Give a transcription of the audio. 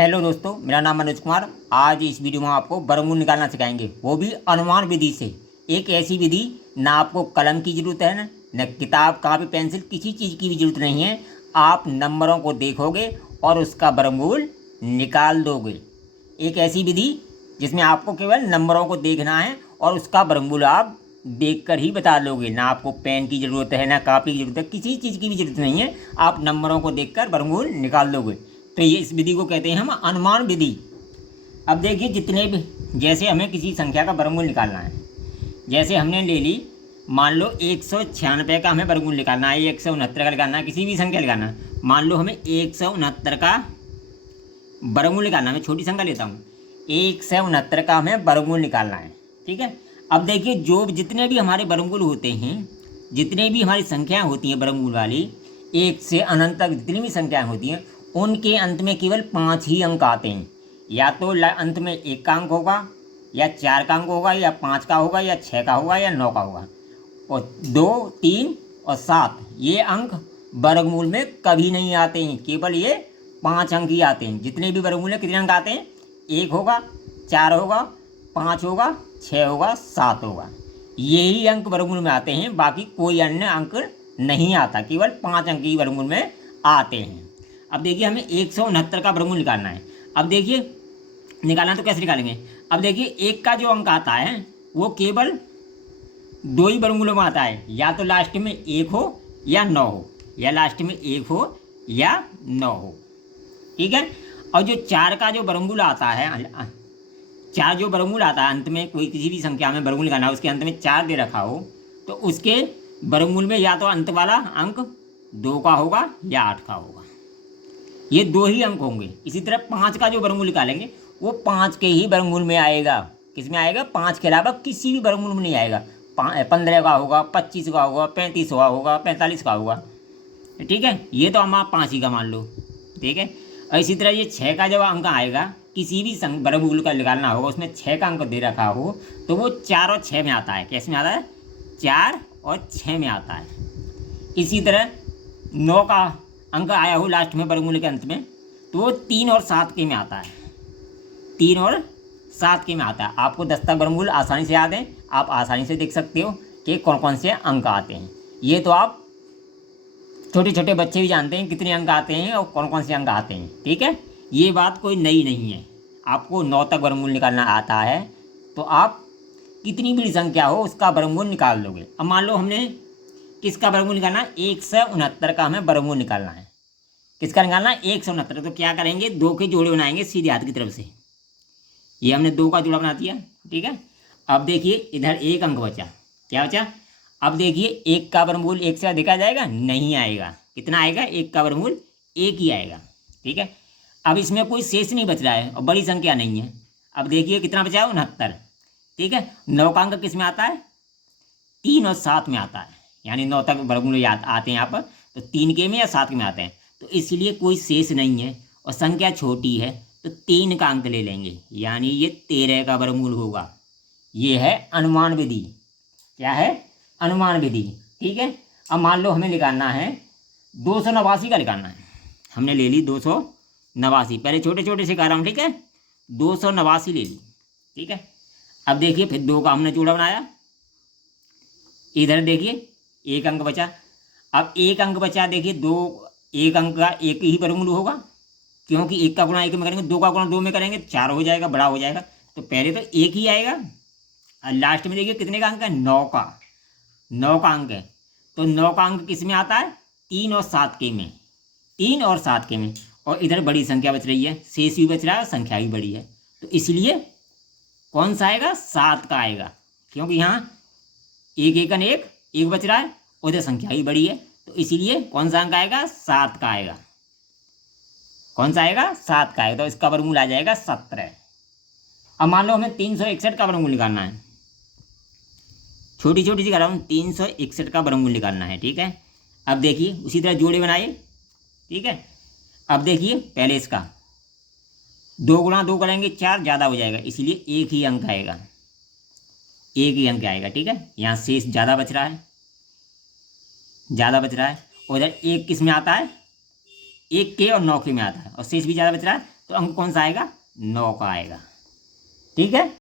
Hello दोस्तों, मेरा नाम मनोज कुमार। आज इस वीडियो में आपको वर्गमूल निकालना सिखाएंगे, वो भी अनुमान विधि से। एक ऐसी विधि, ना आपको कलम की ज़रूरत है, न किताब कापी पेंसिल किसी चीज़ की भी ज़रूरत नहीं है। आप नंबरों को देखोगे और उसका वर्गमूल निकाल दोगे। एक ऐसी विधि जिसमें आपको केवल नंबरों को देखना है और उसका वर्गमूल आप देखकर ही बता लोगे। ना आपको पेन की ज़रूरत है, ना कापी की ज़रूरत है, किसी चीज़ की भी ज़रूरत नहीं है। आप नंबरों को देखकर वर्गमूल निकाल लोगे। तो ये इस विधि को कहते हैं हम अनुमान विधि। अब देखिए, जितने भी, जैसे हमें किसी संख्या का वर्गमूल निकालना है, जैसे हमने ले ली, मान लो 196 का हमें वर्गमूल निकालना है, 169 का निकालना है, किसी भी संख्या निकालना है। मान लो हमें 169 का वर्गमूल निकालना है। मैं छोटी संख्या लेता हूँ, 169 का हमें वर्गमूल निकालना है। ठीक है। अब देखिए, जो जितने भी हमारे वर्गमूल होते हैं, जितने भी हमारी संख्याएं होती हैं वर्गमूल वाली, एक से अनंत तक जितनी भी संख्याएं होती हैं, उनके अंत में केवल 5 ही अंक आते हैं। या तो अंत में 1 का अंक होगा, या 4 का अंक होगा, या 5 का होगा, या 6 का होगा, या 9 का होगा। और 2, 3 और 7 ये अंक वर्गमूल में कभी नहीं आते हैं। केवल ये 5 अंक ही आते हैं। जितने भी वर्गमूल हैं, कितने अंक आते हैं? 1 होगा, 4 होगा, 5 होगा, 6 होगा, 7 होगा। यही अंक वर्गमूल में आते हैं। बाकी कोई अन्य अंक नहीं आता, केवल 5 अंक ही वर्गमूल में आते हैं। अब देखिए, हमें 169 का वर्गमूल निकालना है। अब देखिए, निकालना तो कैसे निकालेंगे? अब देखिए, 1 का जो अंक आता है वो केवल 2 ही वर्गमूलों में आता है। या तो लास्ट में 1 हो या 9 हो, या लास्ट में 1 हो या 9 हो। ठीक है। और जो 4 का जो वर्गमूल आता है, 4 जो वर्गमूल आता है, अंत में कोई किसी भी संख्या में वर्गमूल निकालना है, उसके अंत में 4 दे रखा हो, तो उसके वर्गमूल में या तो अंत वाला अंक 2 का होगा या 8 का होगा। ये 2 ही अंक होंगे। इसी तरह 5 का जो वर्गमूल निकालेंगे, वो 5 के ही वर्गमूल में आएगा। किस में आएगा? 5 के अलावा किसी भी वर्गमूल में नहीं आएगा। 15 का होगा, 25 का होगा, 35 का होगा, 45 का होगा। ठीक है। ये तो हम आप 5 ही का मान लो। ठीक है। और इसी तरह ये 6 का जब अंक आएगा, किसी भी वर्गमूल का निकालना होगा, उसमें 6 का अंक दे रखा हो, तो वो 4 और 6 में आता है। कैसे में आता है? 4 और 6 में आता है। इसी तरह 9 का अंक आया हो लास्ट में वर्गमूल के अंत में, तो वो 3 और 7 के में आता है। 3 और 7 के में आता है। आपको 10 तक वर्गमूल आसानी से याद है, आप आसानी से देख सकते हो कि कौन कौन से अंक आते हैं। ये तो आप छोटे छोटे बच्चे भी जानते हैं कितने अंक आते हैं और कौन कौन से अंक आते हैं। ठीक है। ये बात कोई नई नहीं है। आपको 9 तक वर्गमूल निकालना आता है, तो आप कितनी भी संख्या हो उसका वर्गमूल निकाल लोगे। अब मान लो हमने किसका वर्गमूल निकालना है? 169 का हमें वर्गमूल निकालना है। किसका निकालना है? 169। तो क्या करेंगे? 2 के जोड़े बनाएंगे सीधे हाथ की तरफ से। ये हमने 2 का जोड़ा बना दिया। ठीक है। अब देखिए, इधर 1 अंक बचा। क्या बचा? अब देखिए, 1 का वर्गमूल 1 से देखा जाएगा? नहीं आएगा। कितना आएगा? 1 का वर्गमूल 1 ही आएगा। ठीक है। अब इसमें कोई शेष नहीं बच रहा है और बड़ी संख्या नहीं है। अब देखिए कितना बचा है? 69। ठीक है। 9 का अंक किस में आता है? 3 और 7 में आता है। यानी 9 तक वर्गमूल आते हैं यहाँ पर, तो 3 के में या 7 के में आते हैं। तो इसलिए कोई शेष नहीं है और संख्या छोटी है, तो 3 का अंक ले लेंगे, यानी ये 13 का वर्गमूल होगा। ये है अनुमान विधि। क्या है? अनुमान विधि। ठीक है। अब मान लो हमें निकालना है 289 का निकालना है। हमने ले ली 289, पहले छोटे छोटे से कर रहा हूँ। ठीक है। 289 ले ली। ठीक है। अब देखिए, फिर 2 का हमने जोड़ा बनाया। इधर देखिए 1 अंक बचा। अब 1 अंक बचा, देखिए 1 अंक का 1 ही वर्गमूल होगा, क्योंकि 1 का गुणा 1 में करेंगे, 2 का गुणा 2 में करेंगे, 4 हो जाएगा, बड़ा हो जाएगा। तो पहले तो 1 ही आएगा। और लास्ट में देखिए कितने का अंक है? 9 का। 9 का अंक है, तो 9 का अंक किस में आता है? 3 और 7 के में। 3 और 7 के में। और इधर बड़ी संख्या बच रही है, शेष भी बच रहा है, संख्या भी बड़ी है, तो इसलिए कौन सा आएगा? 7 का आएगा, क्योंकि यहाँ 1 एकन 1 बच रहा है, उधर संख्या ही बड़ी है, तो इसीलिए कौन सा अंक आएगा? 7 का आएगा। कौन सा आएगा? 7 का आएगा। तो इसका वर्गमूल आ जाएगा 17। अब मान लो हमें 361 का वर्गमूल निकालना है। छोटी छोटी सी कर रहा हूँ, 361 का वर्गमूल निकालना है। ठीक है। अब देखिए, उसी तरह जोड़े बनाइए। ठीक है। अब देखिए, पहले इसका 2 गुणा 2 करेंगे, 4 ज़्यादा हो जाएगा, इसीलिए 1 ही अंक आएगा। 1 ही अंक आएगा। ठीक है। यहाँ शेष ज़्यादा बच रहा है, ज़्यादा बच रहा है। उधर 1 किस में आता है? 1 के और 9 के में आता है, और शेष भी ज़्यादा बच रहा है, तो अंक कौन सा आएगा, 9 का आएगा। ठीक है।